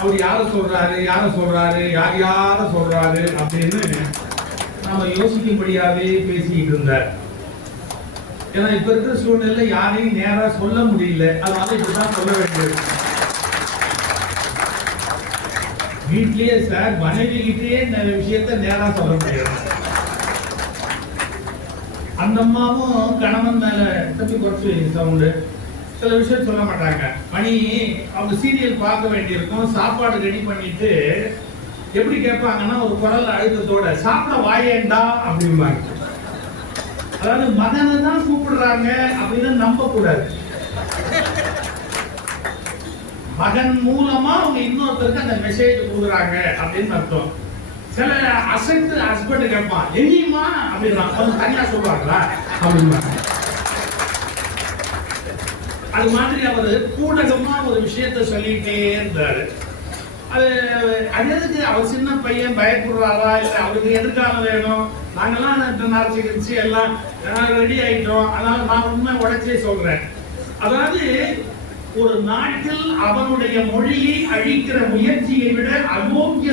அவர் யார சொல்றாரு யார சொல்றாரு அப்படின்னு நாம யோசிக்கும்படியாவே பேசிக்கிட்டு இருந்தார். ஏன்னா இப்ப இருக்கிற சூழ்நிலை யாரையும் நேரா சொல்ல முடியல, அதனால இப்படிதான் சொல்ல வேண்டியது. வீட்லயே சார் மனைவி கிட்டே இந்த விஷயத்த நேரா சொல்ல முடியாது. அந்த அம்மாவும் கணவன் மேல தப்பி குறைச்சு சவுண்டு சில விஷயம் சொல்ல மாட்டாங்க. மணி அவங்க சீரியல் பார்க்க வேண்டியிருக்கும், சாப்பாடு ரெடி பண்ணிட்டு எப்படி கேட்பாங்கன்னா ஒரு குரல் அழுத்தத்தோட சாப்பிட வாயேண்டா அப்படிம்பாங்க. அதாவது மகனை தான் கூப்பிடுறாங்க அப்படின்னு நம்ப கூடாது. மகன் மூலமா அவங்க இன்னொருத்தருக்கு அந்த மெசேஜ் கொடுக்குறாங்க அப்படின்னு அர்த்தம். சில அசட்டு ஹஸ்பண்ட் கேட்பான் எனியுமா அப்படின்னா அவங்க தனியா சொல்லுவாங்களா அப்படின்பாங்க. அது மாதிரி அவரு கூடகமா ஒரு விஷயத்த சொல்லிட்டே இருந்தாரு. அது எதுக்கு அவர் சின்ன பையன் பயப்படுறாரா இல்ல அவருக்கு எதிர்காலம் வேணும், நாங்கெல்லாம் நரசிகிச்சு எல்லாம் ரெடி ஆயிட்டோம், அதனால நான் உண்மை உடைச்சே சொல்றேன். அதாவது ஒரு நாட்டில் அவனுடைய மொழியை அழிக்கிற முயற்சியை விட அயோக்கிய